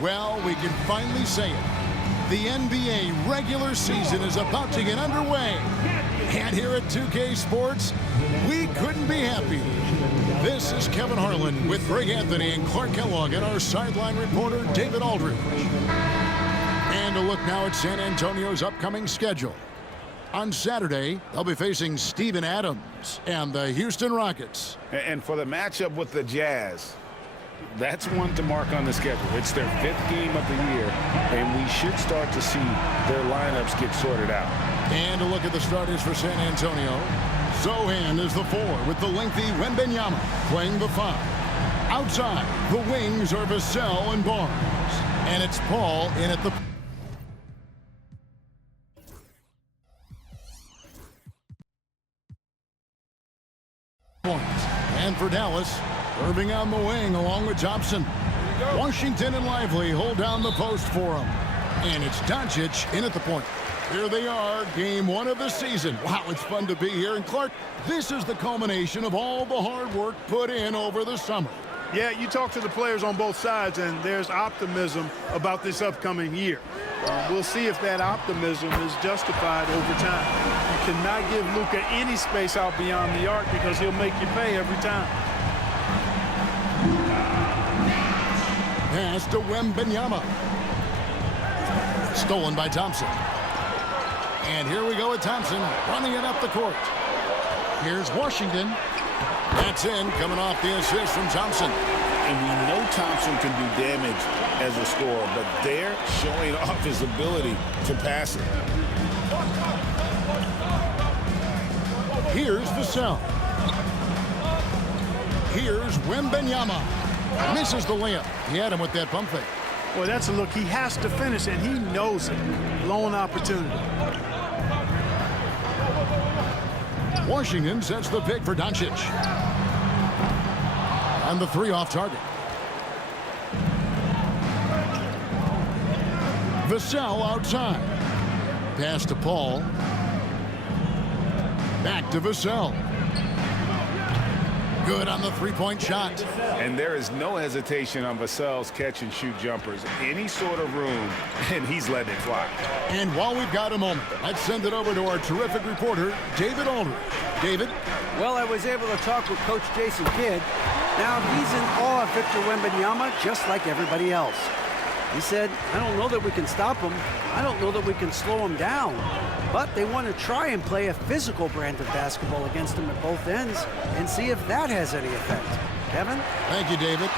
Well, we can finally say it. The NBA regular season is about to get underway. And here at 2K Sports, we couldn't be happier. This is Kevin Harlan with Greg Anthony and Clark Kellogg and our sideline reporter, David Aldridge. And a look now at San Antonio's upcoming schedule. On Saturday, they'll be facing Steven Adams and the Houston Rockets. And for the matchup with the Jazz, that's one to mark on the schedule. It's their 5th game of the year, and we should start to see their lineups get sorted out. And a look at the starters for San Antonio. Zohan is the 4 with the lengthy Wembanyama playing the 5. Outside, the wings are Vassell and Barnes. And it's Paul in at the point. And for Dallas, Irving on the wing along with Thompson. Washington and Lively hold down the post for him. And it's Doncic in at the point. Here they are, game 1 of the season. Wow, it's fun to be here. And Clark, this is the culmination of all the hard work put in over the summer. Yeah, you talk to the players on both sides, and there's optimism about this upcoming year. We'll see if that optimism is justified over time. You cannot give Luka any space out beyond the arc because he'll make you pay every time. Pass to Wembanyama. Stolen by Thompson. And here we go with Thompson running it up the court. Here's Washington. That's in, coming off the assist from Thompson. And we know Thompson can do damage as a scorer, but they're showing off his ability to pass it. Here's Vassell. Here's Wembanyama. Misses the layup. He had him with that pump fake. Well, that's a look he has to finish, and he knows it. Lone opportunity. Washington sets the pick for Doncic. And the 3 off target. Vassell outside. Pass to Paul. Back to Vassell. Good on the 3-point shot. And there is no hesitation on Vassell's catch-and-shoot jumpers. Any sort of room, and he's letting it fly. And while we've got a moment, let's send it over to our terrific reporter, David Aldridge. David? Well, I was able to talk with Coach Jason Kidd. Now, he's in awe of Victor Wembanyama, just like everybody else. He said, I don't know that we can stop him. I don't know that we can slow him down. But they want to try and play a physical brand of basketball against him at both ends and see if that has any effect. Kevin? Thank you, David.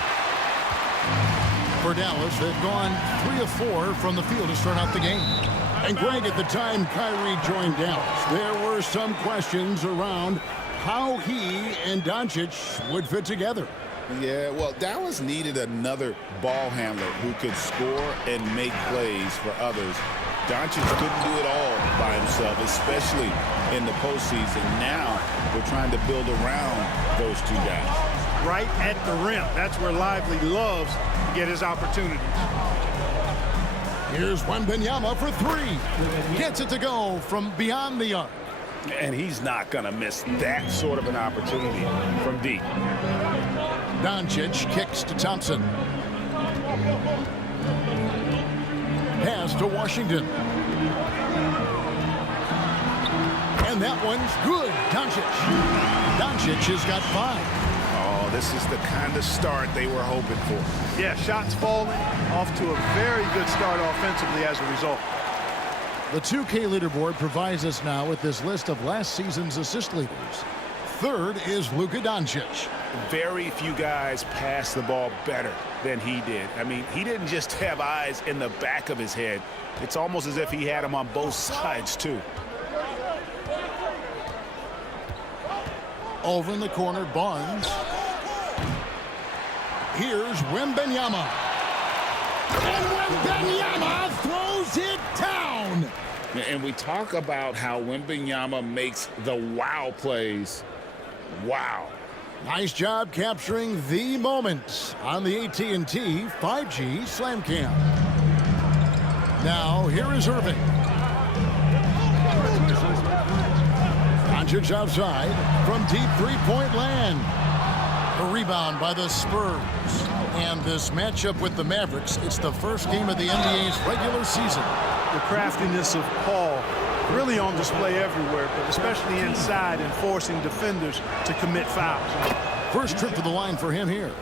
For Dallas, they've gone 3 of 4 from the field to start out the game. And Greg, at the time Kyrie joined Dallas, there were some questions around how he and Doncic would fit together. Yeah, well, Dallas needed another ball handler who could score and make plays for others. Doncic couldn't do it all by himself, especially in the postseason. Now they're trying to build around those 2 guys. Right at the rim. That's where Lively loves to get his opportunities. Here's Wembanyama for 3. Gets it to go from beyond the arc. And he's not going to miss that sort of an opportunity from deep. Doncic kicks to Thompson. Pass to Washington. And that one's good. Doncic has got 5. Oh, this is the kind of start they were hoping for. Yeah, shots falling, off to a very good start offensively as a result. The 2K leaderboard provides us now with this list of last season's assist leaders. 3rd is Luka Doncic. Very few guys pass the ball better than he did. I mean, he didn't just have eyes in the back of his head. It's almost as if he had them on both sides, too. Over in the corner, Barnes. Here's Wembanyama. And Wembanyama throws it down. And we talk about how Wembanyama makes the wow plays. Wow. Nice job capturing the moment on the AT&T 5G Slam Cam. Now, here is Irving. Doncic outside from deep 3-point land. The rebound by the Spurs. And this matchup with the Mavericks, it's the first game of the NBA's regular season. The craftiness of Paul really on display everywhere, but especially inside and forcing defenders to commit fouls. First trip to the line for him here.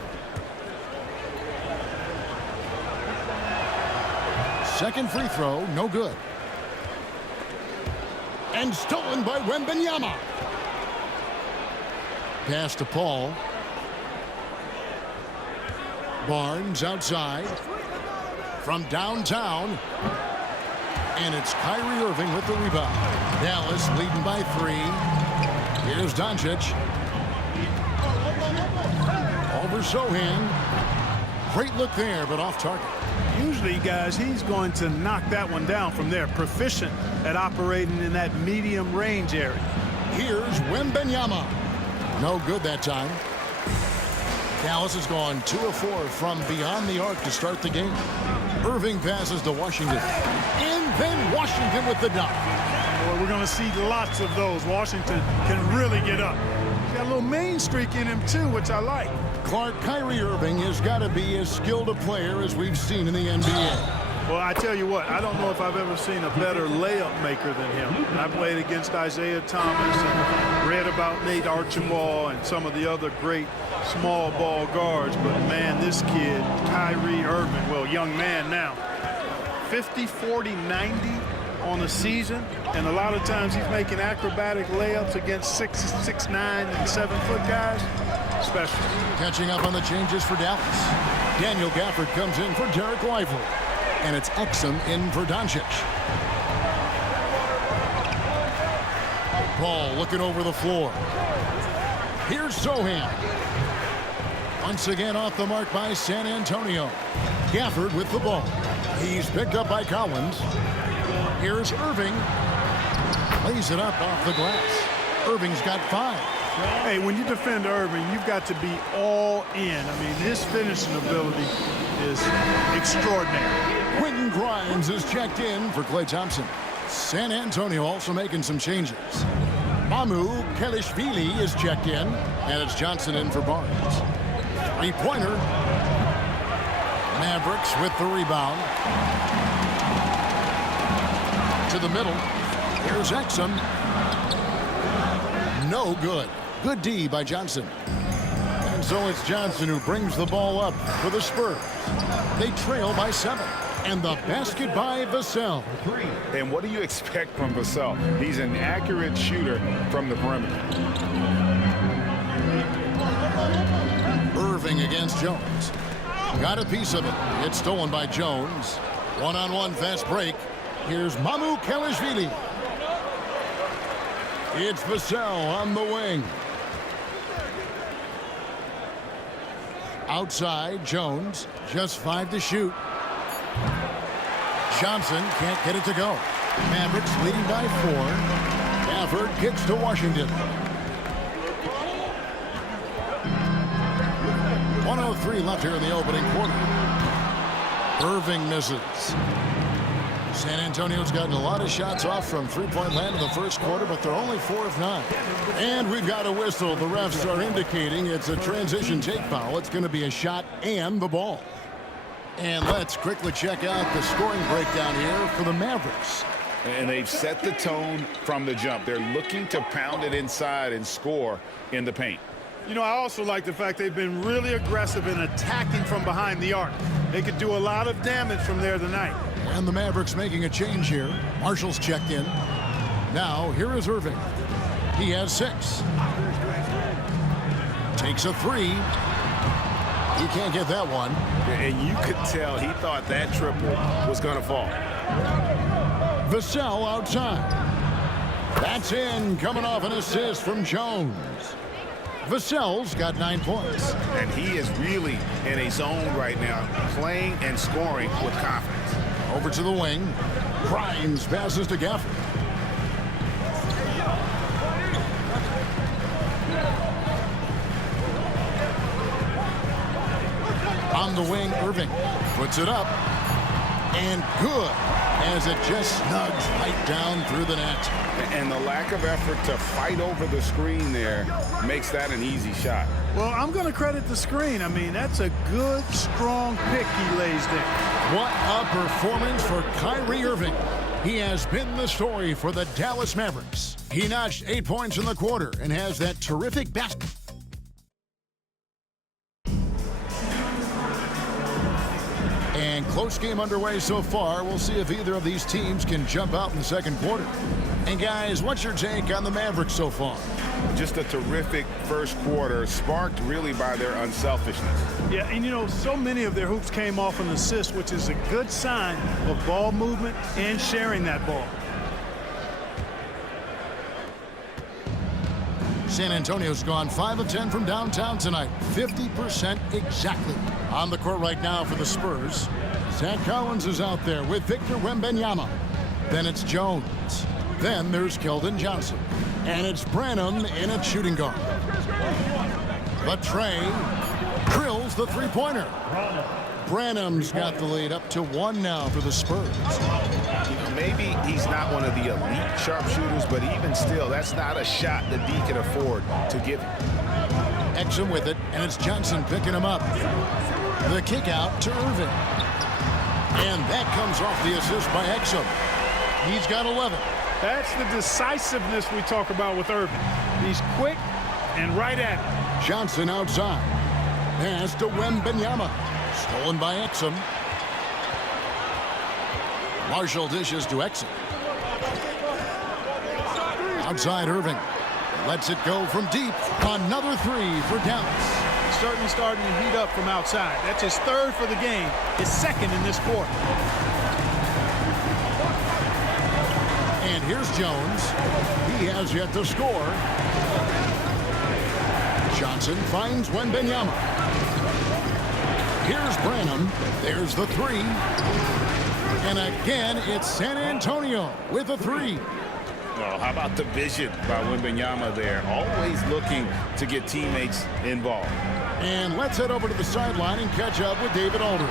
Second free throw, no good. And stolen by Wembanyama. Pass to Paul. Barnes outside. From downtown. And it's Kyrie Irving with the rebound. Dallas leading by 3. Here's Doncic. Over Sohan. Great look there, but off target. Usually, guys, he's going to knock that one down from there. Proficient at operating in that medium range area. Here's Wembanyama. No good that time. Dallas has gone 2 of 4 from beyond the arc to start the game. Irving passes to Washington. And then Washington with the dunk. Boy, we're going to see lots of those. Washington can really get up. He's got a little main streak in him, too, which I like. Clark, Kyrie Irving has got to be as skilled a player as we've seen in the NBA. Well, I tell you what, I don't know if I've ever seen a better layup maker than him. I played against Isaiah Thomas and read about Nate Archibald and some of the other great small ball guards. But, man, this kid, Kyrie Irving, well, young man now, 50, 40, 90 on a season. And a lot of times he's making acrobatic layups against 6'9", and 7-foot guys. Special. Catching up on the changes for Dallas. Daniel Gafford comes in for Derek Lively. And it's Exum in for Doncic. Paul looking over the floor. Here's Sohan. Once again off the mark by San Antonio. Gafford with the ball. He's picked up by Collins. Here's Irving. Lays it up off the glass. Irving's got 5. Hey, when you defend Irving, you've got to be all in. I mean, his finishing ability is extraordinary. Quentin Grimes is checked in for Klay Thompson. San Antonio also making some changes. Mamu Kelishvili is checked in, and it's Johnson in for Barnes. Three-pointer. Mavericks with the rebound. To the middle. Here's Exum. No good. Good D by Johnson. And so it's Johnson who brings the ball up for the Spurs. They trail by 7. And the basket by Vassell. And what do you expect from Vassell? He's an accurate shooter from the perimeter. Irving against Jones. Got a piece of it. It's stolen by Jones. One-on-one fast break. Here's Mamu Kelishvili. It's Vassell on the wing. Outside, Jones. Just 5 to shoot. Johnson can't get it to go. Mavericks leading by 4. Gafford kicks to Washington. 1:03 left here in the opening quarter. Irving misses. San Antonio's gotten a lot of shots off from three-point land in the first quarter, but they're only 4 of 9. And we've got a whistle. The refs are indicating it's a transition take foul. It's going to be a shot and the ball. And let's quickly check out the scoring breakdown here for the Mavericks. And they've set the tone from the jump. They're looking to pound it inside and score in the paint. You know, I also like the fact they've been really aggressive in attacking from behind the arc. They could do a lot of damage from there tonight. And the Mavericks making a change here. Marshall's checked in. Now, here is Irving. He has 6. Takes a 3. He can't get that one. And you could tell he thought that triple was going to fall. Vassell outside. That's in, coming off an assist from Jones. Vassell's got 9 points. And he is really in a zone right now, playing and scoring with confidence. Over to the wing. Grimes passes to Gafford. On the wing, Irving puts it up. And good, as it just snugs right down through the net. And the lack of effort to fight over the screen there makes that an easy shot. Well, I'm going to credit the screen. I mean, that's a good, strong pick he lays there. What a performance for Kyrie Irving. He has been the story for the Dallas Mavericks. He notched 8 points in the quarter and has that terrific basket. And close game underway so far. We'll see if either of these teams can jump out in the second quarter. And guys, what's your take on the Mavericks so far? Just a terrific first quarter, sparked really by their unselfishness. Yeah, and you know, so many of their hoops came off an assist, which is a good sign of ball movement and sharing that ball. San Antonio's gone 5 of 10 from downtown tonight. 50% exactly. On the court right now for the Spurs. Zach Collins is out there with Victor Wembanyama. Then it's Jones. Then there's Keldon Johnson. And it's Branham in at shooting guard. But Trey drills the three-pointer. Branham's got the lead up to 1 now for the Spurs. You know, maybe he's not one of the elite sharpshooters, but even still, that's not a shot that D can afford to give him. Exum with it, and it's Johnson picking him up. The kick out to Irving. And that comes off the assist by Exum. He's got 11. That's the decisiveness we talk about with Irving. He's quick and right at it. Johnson outside. Pass to Wembanyama. Stolen by Exum. Marshall dishes to Exum. Outside Irving. Lets it go from deep. Another three for Dallas. He's certainly starting to heat up from outside. That's his third for the game. His second in this quarter. And here's Jones. He has yet to score. Johnson finds Wembanyama. Here's Branham. There's the three. And again, it's San Antonio with a three. Well, how about the vision by Wembanyama there? Always looking to get teammates involved. And let's head over to the sideline and catch up with David Aldridge.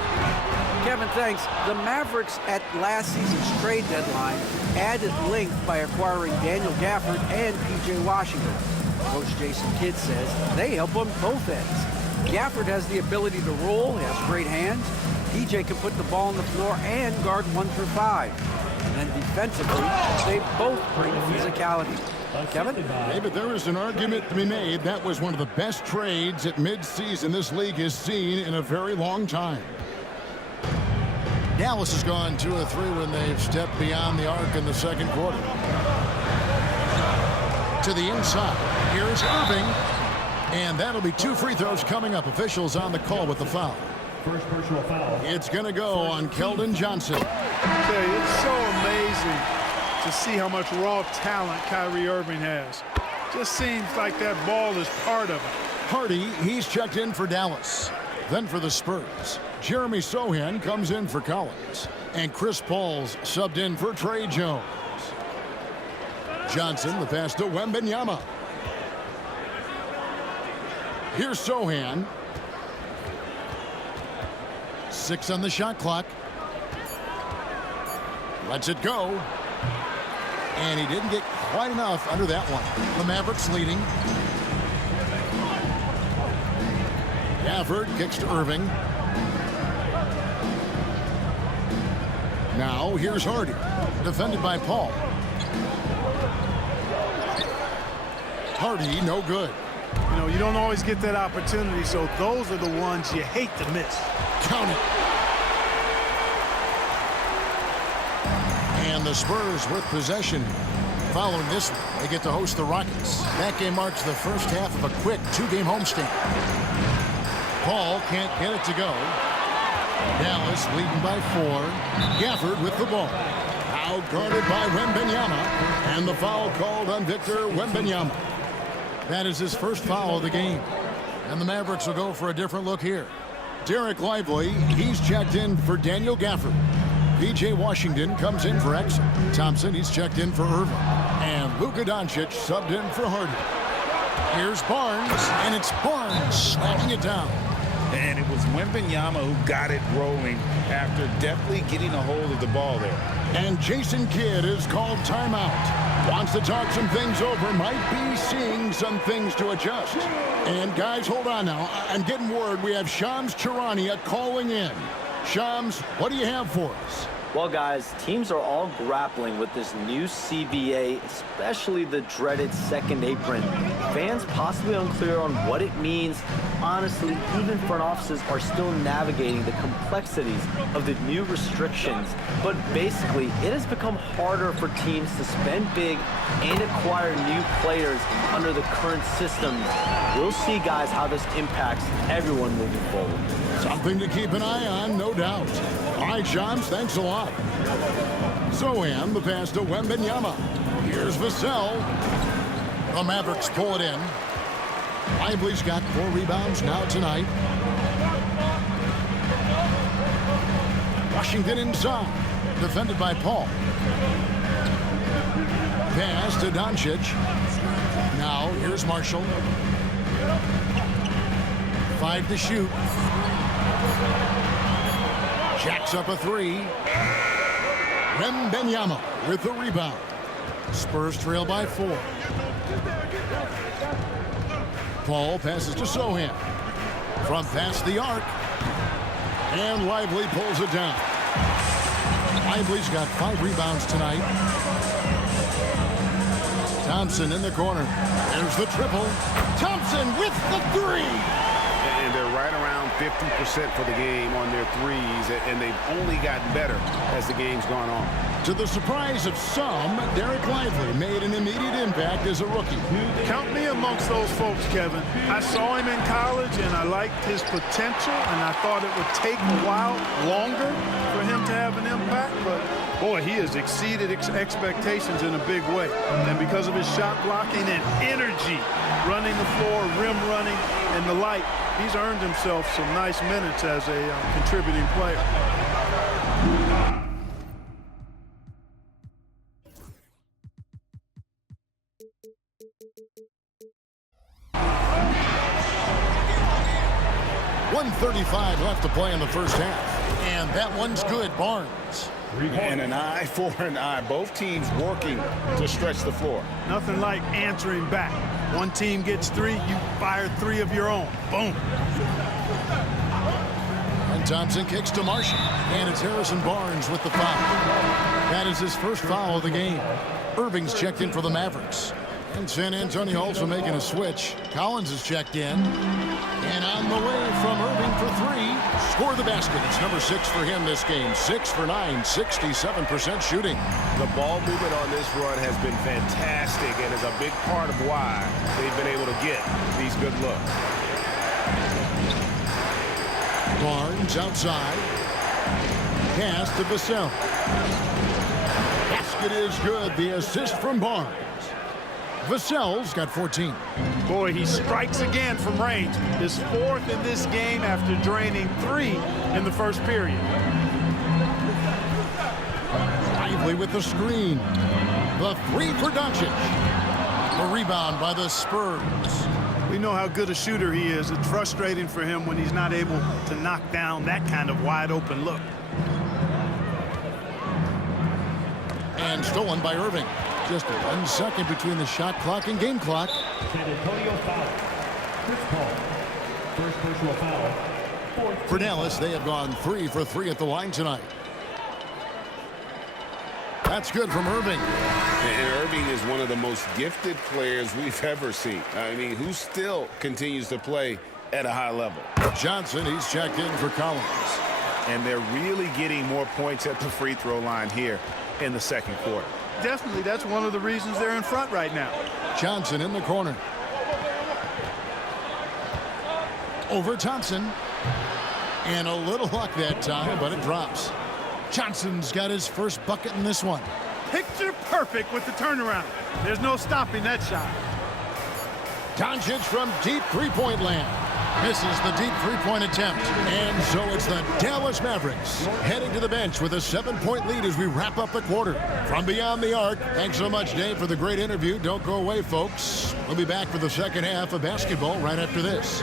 Kevin, thanks. The Mavericks at last season's trade deadline added length by acquiring Daniel Gafford and P.J. Washington. Coach Jason Kidd says they help on both ends. Gafford has the ability to roll, has great hands. P.J. can put the ball on the floor and guard 1 through 5. And then defensively, they both bring physicality. Kevin? David, there is an argument to be made. That was one of the best trades at midseason this league has seen in a very long time. Dallas has gone 2 of 3 when they've stepped beyond the arc in the second quarter. To the inside. Here's Irving. And that'll be 2 free throws coming up. Officials on the call with the foul. First personal foul. It's going to go on Keldon Johnson. I tell you, it's so amazing to see how much raw talent Kyrie Irving has. Just seems like that ball is part of it. Hardy, he's checked in for Dallas. Then for the Spurs, Jeremy Sohan comes in for Collins. And Chris Paul's subbed in for Trey Jones. Johnson, the pass to Wembanyama. Here's Sohan. 6 on the shot clock. Lets it go. And he didn't get quite enough under that one. The Mavericks leading. Gafford kicks to Irving. Now here's Hardy. Defended by Paul. Hardy, no good. You know, you don't always get that opportunity, so those are the ones you hate to miss. Count it. And the Spurs with possession. Following this one, they get to host the Rockets. That game marks the first half of a quick 2-game homestand. Paul can't get it to go. Dallas leading by 4. Gafford with the ball. Out guarded by Wembanyama. And the foul called on Victor Wembanyama. That is his first foul of the game. And the Mavericks will go for a different look here. Derek Lively, he's checked in for Daniel Gafford. P.J. Washington comes in for Exum. Thompson, he's checked in for Irving. And Luka Doncic subbed in for Hardy. Here's Barnes, and it's Barnes slamming it down. And it was Wembanyama who got it rolling after deftly getting a hold of the ball there. And Jason Kidd is called timeout. Wants to talk some things over. Might be seeing some things to adjust. And guys, hold on now. I'm getting word we have Shams Charania calling in. Shams, what do you have for us? Well, guys, teams are all grappling with this new CBA, especially the dreaded second apron. Fans possibly unclear on what it means. Honestly, even front offices are still navigating the complexities of the new restrictions. But basically, it has become harder for teams to spend big and acquire new players under the current system. We'll see, guys, how this impacts everyone moving forward. Something to keep an eye on, no doubt. All right, Shams, thanks a lot. Zohan, the pass to Wembanyama. Here's Vassell. The Mavericks pull it in. Lively's got 4 rebounds now tonight. Washington inside, defended by Paul. Pass to Doncic. Now, here's Marshall. 5 to shoot. Jacks up a 3. Wembanyama with the rebound. Spurs trail by 4. Paul passes to Sohan. From past the arc. And Lively pulls it down. Lively's got 5 rebounds tonight. Thompson in the corner. There's the triple. Thompson with the 3. And they're right around 50% for the game on their threes, and they've only gotten better as the game's gone on. To the surprise of some, Derek Lively made an immediate impact as a rookie. Count me amongst those folks, Kevin. I saw him in college, and I liked his potential, and I thought it would take a while longer for him to have an impact, but boy, he has exceeded expectations in a big way. And because of his shot blocking and energy, running the floor, rim running, and the like, he's earned himself some nice minutes as a contributing player. .135 left to play in the first half. And that one's good, Barnes. And an eye for an eye. Both teams working to stretch the floor. Nothing like answering back. One team gets 3, you fire 3 of your own. Boom. And Thompson kicks to Marshall. And it's Harrison Barnes with the foul. That is his first foul of the game. Irving's checked in for the Mavericks. And San Antonio also making a switch. Collins is checked in. And on the way from Irving for 3. Score the basket. It's number 6 for him this game. 6 for 9, 67% shooting. The ball movement on this run has been fantastic and is a big part of why they've been able to get these good looks. Barnes outside. Pass to Vassell. Basket is good. The assist from Barnes. Vassell's got 14. Boy, he strikes again from range. His 4th in this game after draining 3 in the first period. Lively with the screen. The 3 for Doncic. The rebound by the Spurs. We know how good a shooter he is. It's frustrating for him when he's not able to knock down that kind of wide open look. And stolen by Irving. Just 1 second between the shot clock and game clock. San Antonio foul. Chris Paul. First personal foul. For Dallas, they have gone 3 for 3 at the line tonight. That's good from Irving. And Irving is one of the most gifted players we've ever seen. I mean, who still continues to play at a high level. Johnson, he's checked in for Collins. And they're really getting more points at the free throw line here in the second quarter. Definitely, that's one of the reasons they're in front right now. Johnson in the corner. Over Thompson. And a little luck that time, but it drops. Johnson's got his first bucket in this one. Picture perfect with the turnaround. There's no stopping that shot. Doncic from deep three-point land. Misses the deep three-point attempt. And so it's the Dallas Mavericks heading to the bench with a 7-point lead as we wrap up the quarter. From beyond the arc, thanks so much, Dave, for the great interview. Don't go away, folks. We'll be back for the second half of basketball right after this.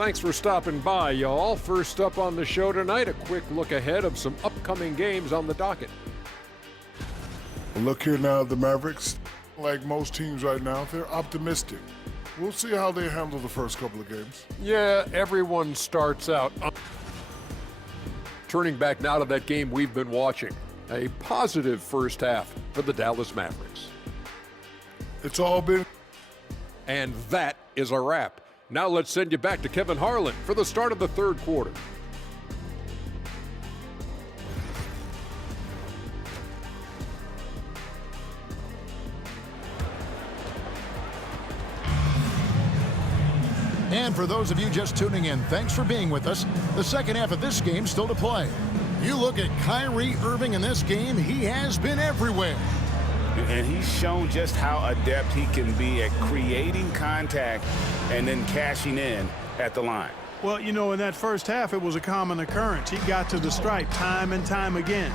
Thanks for stopping by, y'all. First up on the show tonight, a quick look ahead of some upcoming games on the docket. Look here now at the Mavericks. Like most teams right now, they're optimistic. We'll see how they handle the first couple of games. Yeah, everyone starts out. Turning back now to that game we've been watching. A positive first half for the Dallas Mavericks. It's all been... And that is a wrap. Now let's send you back to Kevin Harlan for the start of the third quarter. And for those of you just tuning in, thanks for being with us. The second half of this game still to play. You look at Kyrie Irving in this game, he has been everywhere. And he's shown just how adept he can be at creating contact and then cashing in at the line. Well, you know, in that first half, it was a common occurrence. He got to the stripe time and time again.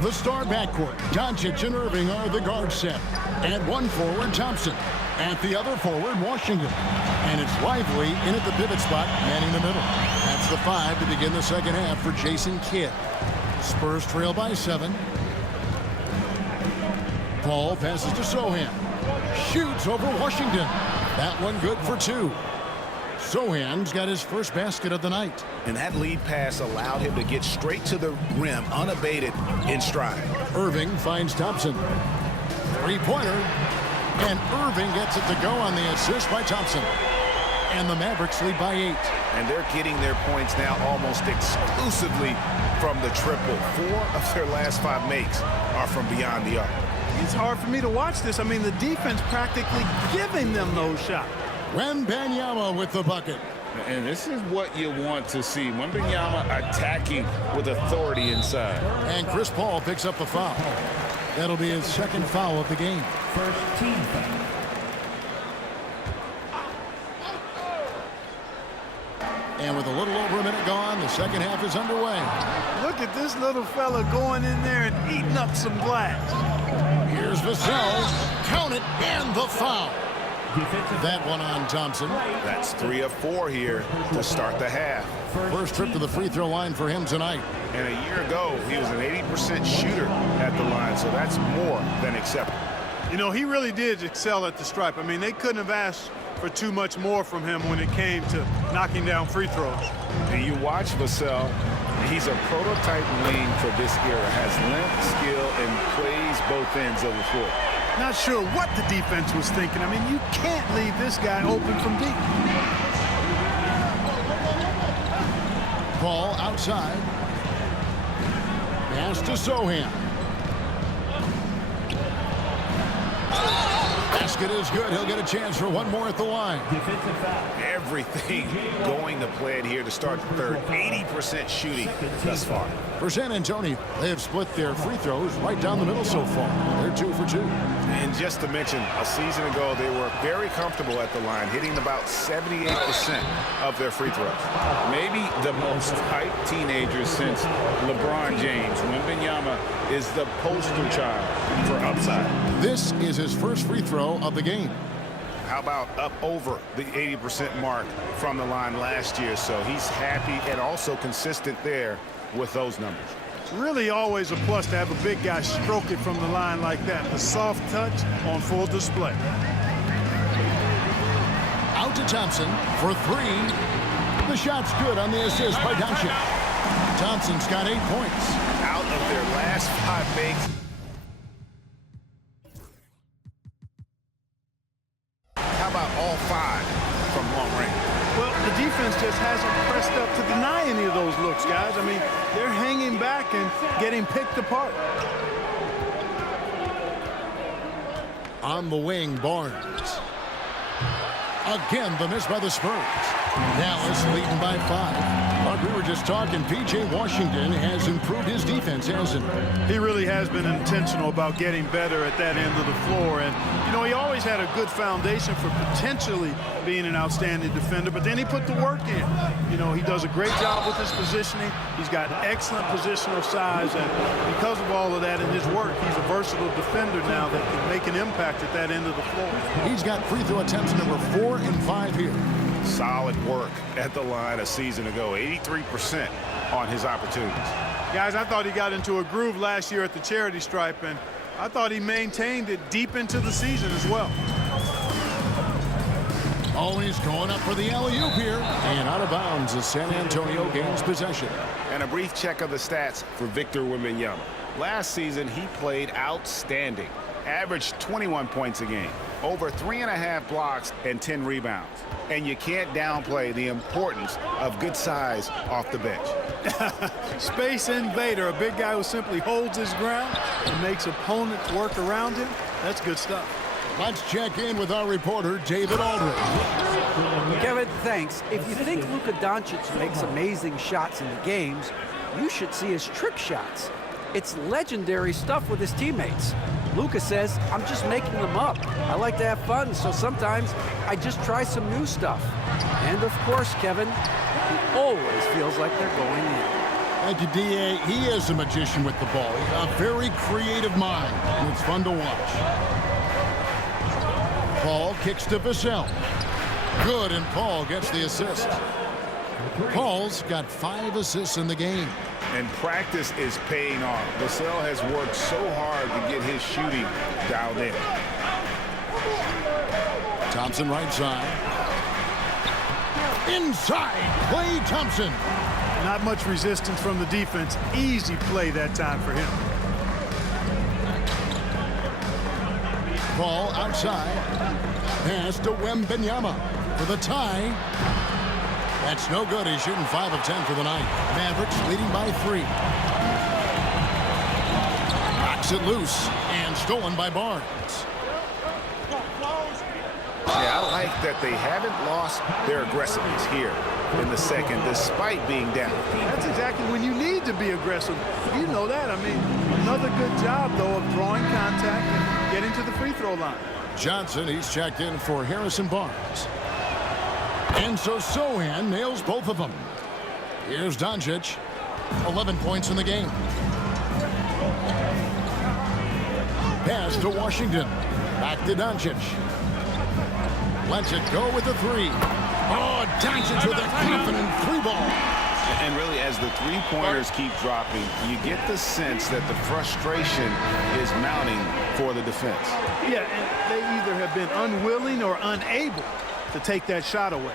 The star backcourt, Doncic and Irving are the guard set. At one forward, Thompson. At the other forward, Washington. And it's Lively in at the pivot spot, manning the middle. That's the 5 to begin the second half for Jason Kidd. Spurs trail by 7. Paul passes to Sohan. Shoots over Washington. That one good for 2. Sohan's got his first basket of the night. And that lead pass allowed him to get straight to the rim, unabated, in stride. Irving finds Thompson. Three-pointer. And Irving gets it to go on the assist by Thompson. And the Mavericks lead by 8. And they're getting their points now almost exclusively from the triple. 4 of their last 5 makes are from beyond the arc. It's hard for me to watch this. I mean, the defense practically giving them those shots. Wembanyama with the bucket. And this is what you want to see. Wembanyama attacking with authority inside. And Chris Paul picks up the foul. That'll be his second foul of the game. First team foul. And with a little over a minute gone, the second half is underway. Look at this little fella going in there and eating up some glass. Here's Vassell. Count it, and the foul. That one on Thompson. That's 3 of 4 here to start the half. First trip to the free throw line for him tonight. And a year ago, he was an 80% shooter at the line, so that's more than acceptable. You know, he really did excel at the stripe. I mean, they couldn't have asked for too much more from him when it came to knocking down free throws. And you watch Vassell, he's a prototype wing for this era, has length, skill, and plays both ends of the floor. Not sure what the defense was thinking. I mean, you can't leave this guy open from deep. Paul outside. Pass to Sohan. Basket is good. He'll get a chance for one more at the line. Everything going to plan here to start the third. 80% shooting thus far. For San Antonio, they have split their free throws right down the middle so far. They're 2 for 2. And just to mention, a season ago, they were very comfortable at the line, hitting about 78% of their free throws. Maybe the most hyped teenager since LeBron James. Wembanyama is the poster child for upside. This is his first free throw of the game. How about up over the 80% mark from the line last year? So he's happy and also consistent there with those numbers. Really always a plus to have a big guy stroke it from the line like that. The soft touch on full display. Out to Thompson for 3. The shot's good on the assist by Doncic. Thompson's got 8 points. Out of their last 5 makes. How about all 5 from long range? Well, the defense just hasn't pressed up to deny any of those looks, guys. I mean, they're hanging back and getting picked apart. On the wing, Barnes. Again, the miss by the Spurs. Dallas leading by 5. Like we were just talking, P.J. Washington has improved his defense, hasn't he? He really has been intentional about getting better at that end of the floor. And, you know, he always had a good foundation for potentially being an outstanding defender, but then he put the work in. You know, he does a great job with his positioning. He's got excellent positional size, and because of all of that in his work, he's a versatile defender now that can make an impact at that end of the floor. He's got free throw attempts number 4 and 5 here. solid work at the line a season ago. 83% on his opportunities. Guys, I thought he got into a groove last year at the charity stripe, and I thought he maintained it deep into the season as well. Always going up for the alley-oop here. And out of bounds as San Antonio gains possession. And a brief check of the stats for Victor Wembanyama. Last season, he played outstanding. Averaged 21 points a game, over 3.5 blocks and 10 rebounds. And you can't downplay the importance of good size off the bench. Space invader, a big guy who simply holds his ground and makes opponents work around him. That's good stuff. Let's check in with our reporter, David Aldridge. Kevin, thanks. If you think Luka Doncic makes amazing shots in the games, you should see his trick shots. It's legendary stuff with his teammates. Luka says, I'm just making them up. I like to have fun, so sometimes I just try some new stuff. And of course, Kevin, he always feels like they're going in. Thank you, D.A. He is a magician with the ball. A very creative mind, and it's fun to watch. Paul kicks to Vassell. Good, and Paul gets the assist. Paul's got 5 assists in the game. And practice is paying off. Vassell has worked so hard to get his shooting dialed in. Thompson right side. Inside, Klay Thompson. Not much resistance from the defense. Easy play that time for him. Ball outside. Pass to Wembanyama for the tie. That's no good. He's shooting 5 of 10 for the night. Mavericks leading by 3. Knocks it loose and stolen by Barnes. Yeah, I like that they haven't lost their aggressiveness here in the second, despite being down. That's exactly when you need to be aggressive. You know that. I mean, another good job, though, of drawing contact and getting to the free throw line. Johnson, he's checked in for Harrison Barnes. And so Sohan nails both of them. Here's Doncic. 11 points in the game. Pass to Washington. Back to Doncic. Lets it go with the 3. Oh, Doncic with a confident 3-ball. And really, as the three-pointers keep dropping, you get the sense that the frustration is mounting for the defense. Yeah, and they either have been unwilling or unable to take that shot away.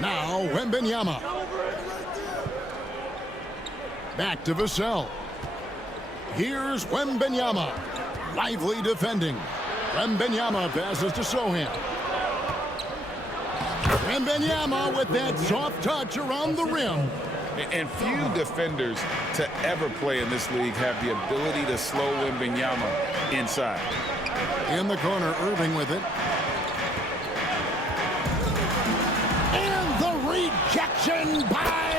Now, Wembanyama. Back to Vassell. Here's Wembanyama. Lively defending. Wembanyama passes to Sohan. Wembanyama with that soft touch around the rim. And few defenders to ever play in this league have the ability to slow Wembanyama inside. In the corner, Irving with it. And the rejection by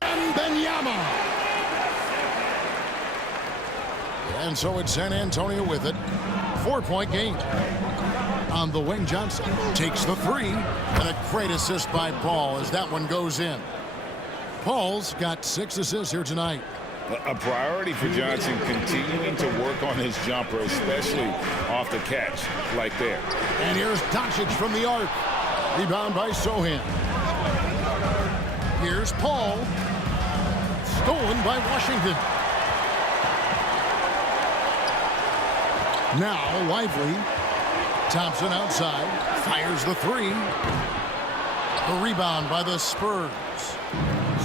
Wembanyama. And so it's San Antonio with it. 4-point game. On the wing, Johnson takes the 3. And a great assist by Paul as that one goes in. Paul's got 6 assists here tonight. A priority for Johnson, continuing to work on his jumper, especially off the catch like there. And here's Doncic from the arc. Rebound by Sohan. Here's Paul. Stolen by Washington. Now Lively. Thompson outside. Fires the 3. The rebound by the Spurs.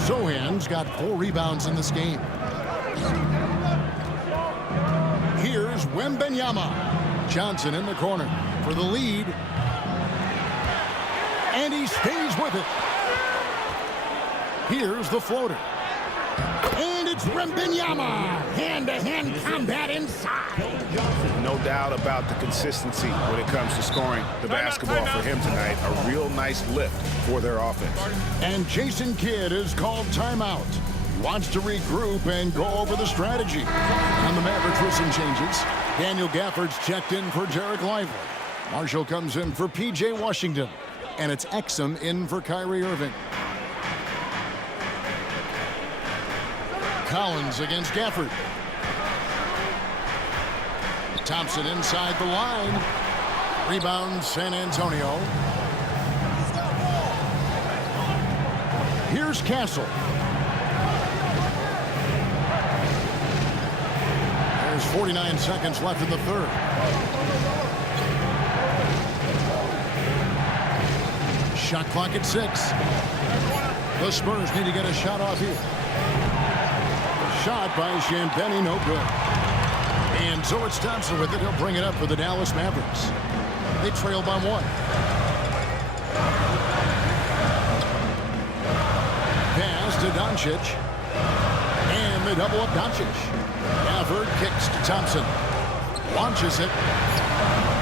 Sohan's got 4 rebounds in this game. Here's Wembanyama. Johnson in the corner for the lead. And he stays with it. Here's the floater. And it's Wembanyama. Hand-to-hand combat inside. No doubt about the consistency when it comes to scoring the basketball for him tonight. A real nice lift for their offense. And Jason Kidd is called timeout. He wants to regroup and go over the strategy. And the Mavericks with some changes. Daniel Gafford's checked in for Derek Lively. Marshall comes in for P.J. Washington. And it's Exum in for Kyrie Irving. Collins against Gafford. Thompson inside the line. Rebound, San Antonio. Here's Castle. There's 49 seconds left in the third. Shot clock at 6. The Spurs need to get a shot off here. Shot by Champagnie, no good. And so it's Thompson with it. He'll bring it up for the Dallas Mavericks. They trail by 1. Pass to Doncic. And they double up Doncic. Gafford kicks to Thompson. Launches it.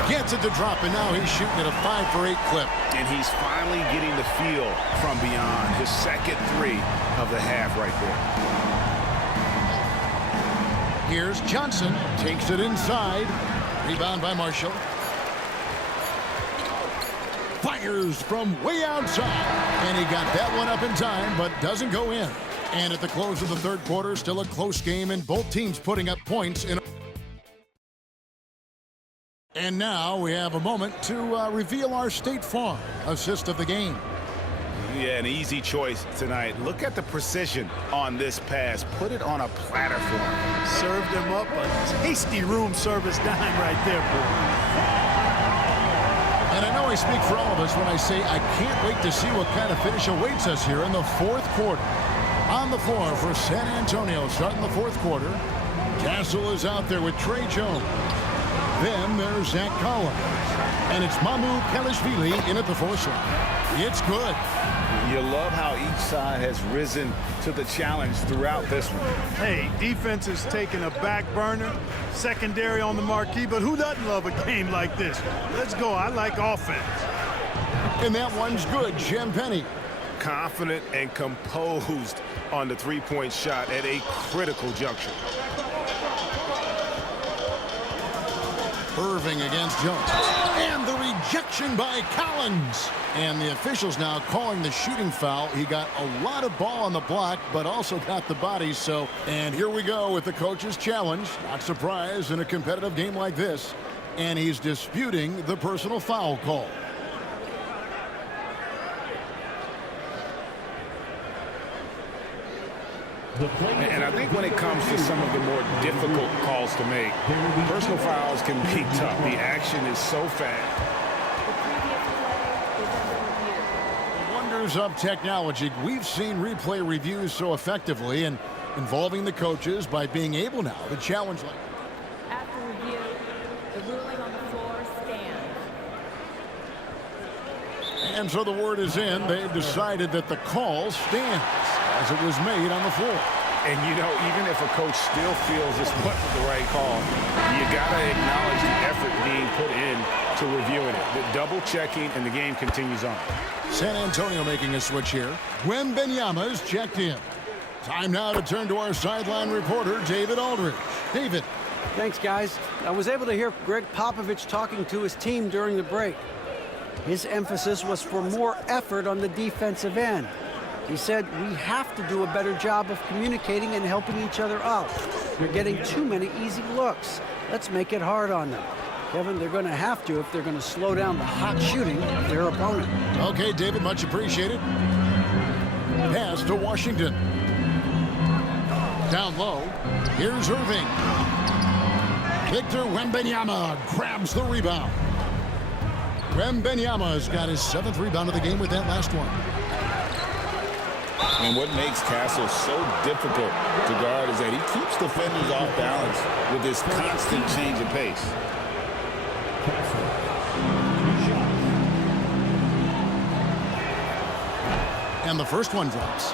Gets it to drop, and now he's shooting at a 5 for 8 clip. And he's finally getting the feel from beyond. His second 3 of the half right there. Here's Johnson. Takes it inside. Rebound by Marshall. Fires from way outside. And he got that one up in time, but doesn't go in. And at the close of the third quarter, still a close game, and both teams putting up points in. And now we have a moment to reveal our State Farm assist of the game. Yeah, an easy choice tonight. Look at the precision on this pass. Put it on a platter for him. Served him up a tasty room service dime right there, boy. And I know I speak for all of us when I say I can't wait to see what kind of finish awaits us here in the fourth quarter. On the floor for San Antonio starting the fourth quarter. Castle is out there with Trey Jones. Then there's Zach Collins. And it's Mamu Kelishvili in at the force line. It's good. You love how each side has risen to the challenge throughout this one. Hey, defense is taking a back burner, secondary on the marquee, but who doesn't love a game like this? Let's go. I like offense. And that one's good, Champagnie. Confident and composed on the three-point shot at a critical juncture. Irving against Jones. And the rejection by Collins. And the officials now calling the shooting foul. He got a lot of ball on the block, but also got the body. So, and here we go with the coach's challenge. Not surprised in a competitive game like this. And he's disputing the personal foul call. And I think when it comes to some of the more difficult calls to make, personal fouls can be tough. The action is so fast. Wonders of technology. We've seen replay reviews so effectively and involving the coaches by being able now to challenge like. After review, the ruling on the floor stands. And so the word is in. They've decided that the call stands as it was made on the floor. And, you know, even if a coach still feels this wasn't the right call, you got to acknowledge the effort being put in to reviewing it. The double checking, and the game continues on. San Antonio making a switch here. Wembanyama is checked in. Time now to turn to our sideline reporter, David Aldridge. David. Thanks, guys. I was able to hear Greg Popovich talking to his team during the break. His emphasis was for more effort on the defensive end. He said, we have to do a better job of communicating and helping each other out. They're getting too many easy looks. Let's make it hard on them. Kevin, they're going to have to if they're going to slow down the hot shooting of their opponent. Okay, David, much appreciated. Pass to Washington. Down low. Here's Irving. Victor Wembanyama grabs the rebound. Wembanyama's got his 7th rebound of the game with that last one. And what makes Castle so difficult to guard is that he keeps defenders off balance with this constant change of pace. And the first one drops.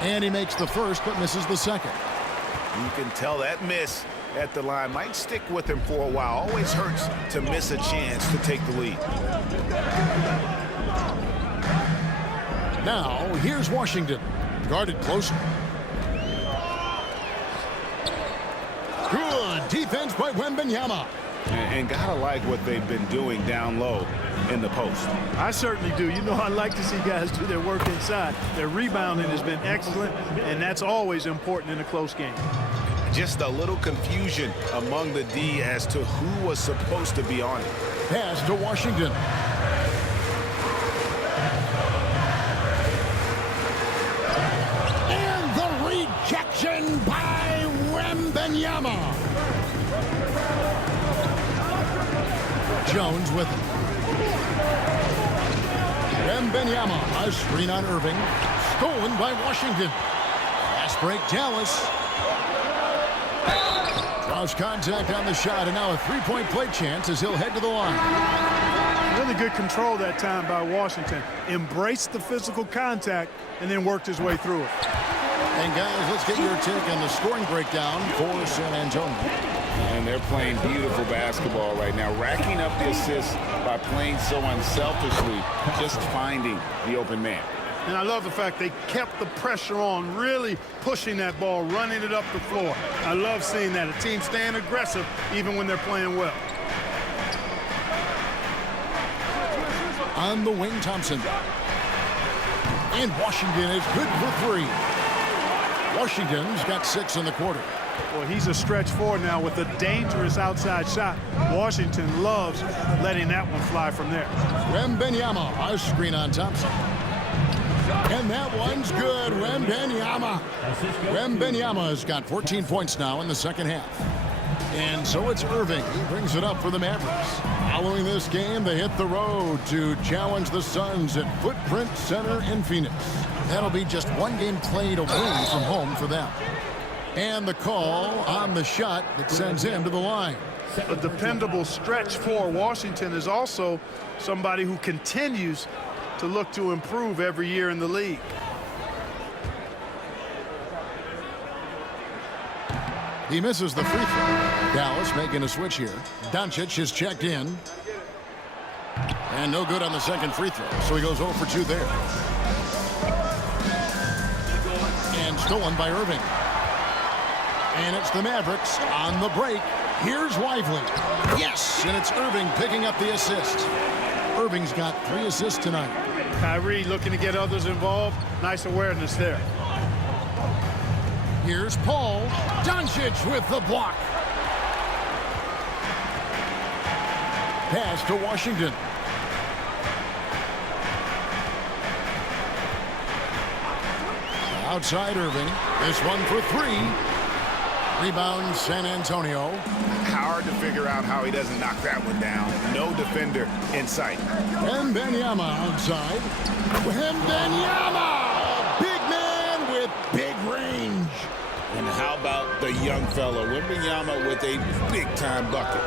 And he makes the first, but misses the second. You can tell that miss at the line might stick with him for a while. Always hurts to miss a chance to take the lead. Now, here's Washington. Guarded closer. Good defense by Wembanyama. And gotta like what they've been doing down low in the post. I certainly do. You know, I like to see guys do their work inside. Their rebounding has been excellent, and that's always important in a close game. Just a little confusion among the D as to who was supposed to be on it. Pass to Washington. And the rejection by Wembanyama. Jones with it. Wembanyama, a screen on Irving. Stolen by Washington. Fast break, Dallas. Draws contact on the shot, and now a three-point play chance as he'll head to the line. Really good control that time by Washington. Embraced the physical contact and then worked his way through it. And guys, let's get your take on the scoring breakdown for San Antonio. And they're playing beautiful basketball right now, racking up the assists by playing so unselfishly, just finding the open man. And I love the fact they kept the pressure on, really pushing that ball, running it up the floor. I love seeing that. A team staying aggressive even when they're playing well. On the wing, Thompson. And Washington is good for three. Washington's got 6 in the quarter. Well, he's a stretch forward now with a dangerous outside shot. Washington loves letting that one fly from there. Wembanyama, a screen on Thompson. And that one's good. Wembanyama. Wembanyama has got 14 points now in the second half. And so it's Irving. He brings it up for the Mavericks. Following this game, they hit the road to challenge the Suns at Footprint Center in Phoenix. That'll be just one game played away from home for them. And the call on the shot that sends him to the line. A dependable stretch for Washington is also somebody who continues to look to improve every year in the league. He misses the free throw. Dallas making a switch here. Doncic is checked in. And no good on the second free throw, so he goes 0 for 2 there. And stolen by Irving. And it's the Mavericks on the break. Here's Lively. Yes, and it's Irving picking up the assist. Irving's got 3 assists tonight. Kyrie looking to get others involved. Nice awareness there. Here's Paul. Doncic with the block. Pass to Washington. Outside Irving. This one for 3. Rebound San Antonio. Hard to figure out how he doesn't knock that one down. No defender in sight. Wembanyama outside. Wembanyama! Big man with big range. And how about the young fella, Wembanyama, with a big-time bucket.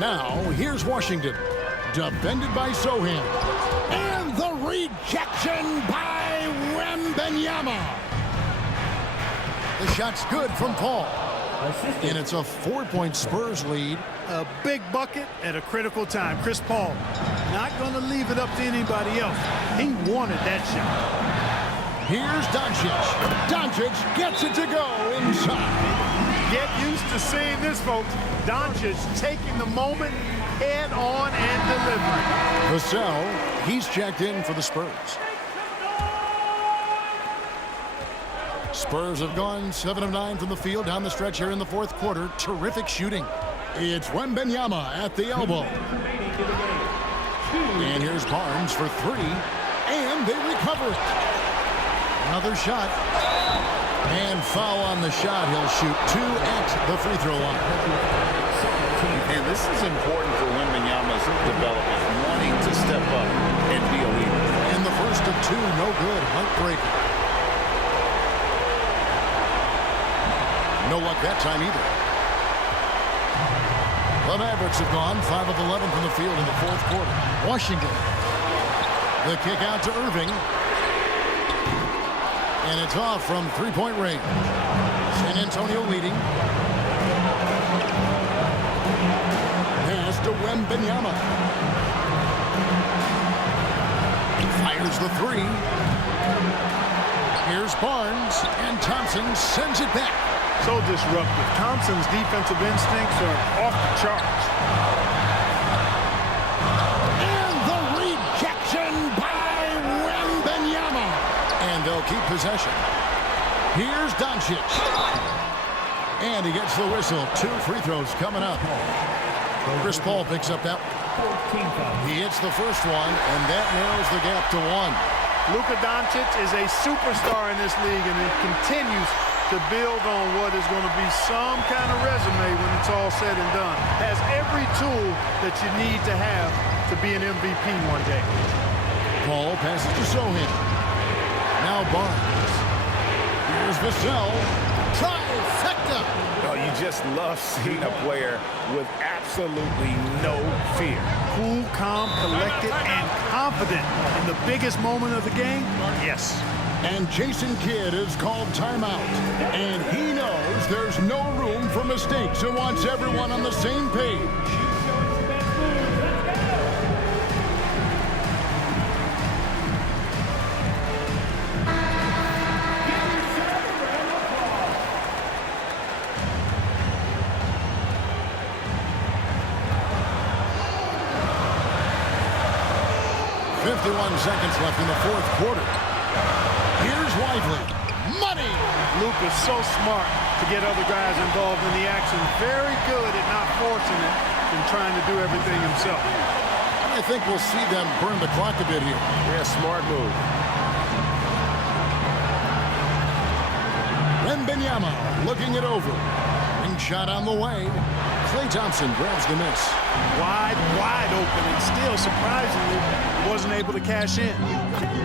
Now, here's Washington. Defended by Sohan. And the rejection by Wembanyama. The shot's good from Paul. And it's a 4-point Spurs lead. A big bucket at a critical time. Chris Paul not going to leave it up to anybody else. He wanted that shot. Here's Doncic. Doncic gets it to go inside. Get used to seeing this, folks. Doncic taking the moment head on and delivering. Vassell, he's checked in for the Spurs. Spurs have gone 7 of 9 from the field down the stretch here in the fourth quarter. Terrific shooting. It's Wembanyama at the elbow. And here's Barnes for 3. And they recover it. Another shot. And foul on the shot. He'll shoot 2 at the free throw line. And this is important for Wembanyama's development, wanting to step up and be a leader. And the first of 2, no good. Heartbreaker. No luck that time either. The Mavericks have gone 5 of 11 from the field in the fourth quarter. Washington. The kick out to Irving. And it's off from 3-point range. San Antonio leading. Pass to Wembanyama. Fires the 3. Here's Barnes. And Thompson sends it back. So disruptive. Thompson's defensive instincts are off the charts. And the rejection by Wembanyama. And they'll keep possession. Here's Doncic. And he gets the whistle. 2 free throws coming up. Chris Paul picks up that. He hits the first one, and that narrows the gap to 1. Luka Doncic is a superstar in this league, and it continues to build on what is going to be some kind of resume when it's all said and done. Has every tool that you need to have to be an MVP one day. Paul passes to Sohan. Now Barnes. Here's Vassell. Trifecta. Oh, you just love seeing a player with absolutely no fear. Cool, calm, collected, and confident in the biggest moment of the game. Yes. And Jason Kidd is called timeout. And he knows there's no room for mistakes and wants everyone on the same page. Seconds left in the fourth quarter. Here's Lively. Money! Luka's so smart to get other guys involved in the action. Very good at not forcing it and trying to do everything himself. I think we'll see them burn the clock a bit here. Yeah, smart move. Wembanyama looking it over. Ring shot on the way. Klay Thompson grabs the miss. Wide open, and still surprisingly wasn't able to cash in.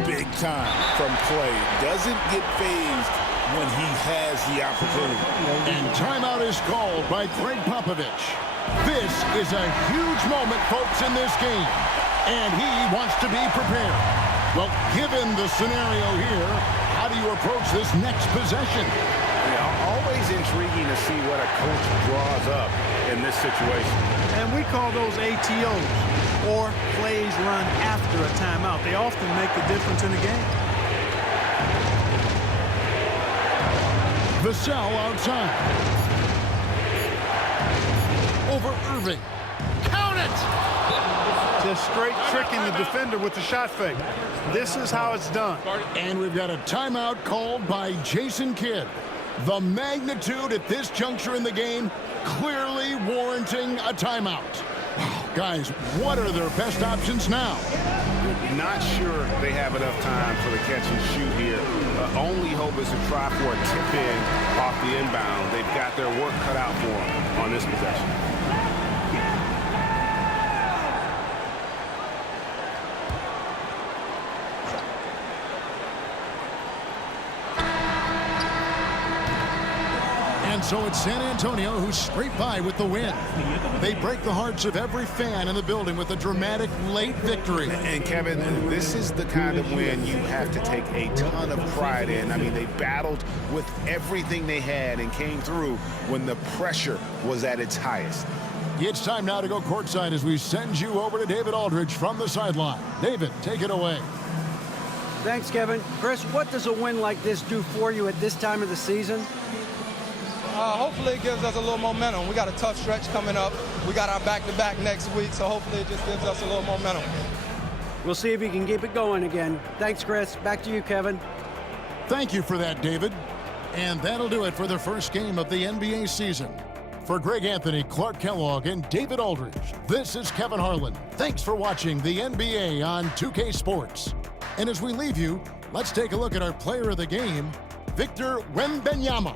Big time from Klay. Doesn't get phased when he has the opportunity. And timeout is called by Greg Popovich. This is a huge moment, folks, in this game. And he wants to be prepared. Well, given the scenario here, how do you approach this next possession? Yeah, always intriguing to see what a coach draws up in this situation. And we call those ATOs, or plays run after a timeout. They often make the difference in the game. Vassell outside. Over Irving. Count it! Just straight tricking the defender with the shot fake. This is how it's done. And we've got a timeout called by Jason Kidd. The magnitude at this juncture in the game clearly warranting a timeout. Guys, what are their best options now? Not sure they have enough time for the catch and shoot here. Only hope is to try for a tip in off the inbound. They've got their work cut out for them on this possession. And so it's San Antonio who scrape by with the win. They break the hearts of every fan in the building with a dramatic late victory. And Kevin, this is the kind of win you have to take a ton of pride in. I mean, they battled with everything they had and came through when the pressure was at its highest. It's time now to go courtside as we send you over to David Aldridge from the sideline. David, take it away. Thanks, Kevin. Chris, what does a win like this do for you at this time of the season? Hopefully it gives us a little momentum. We got a tough stretch coming up. We got our back-to-back next week, so hopefully it just gives us a little momentum. We'll see if you can keep it going again. Thanks, Chris. Back to you, Kevin. Thank you for that, David. And that'll do it for the first game of the NBA season. For Greg Anthony, Clark Kellogg, and David Aldridge, this is Kevin Harlan. Thanks for watching the NBA on 2K Sports. And as we leave you, let's take a look at our player of the game, Victor Wembanyama.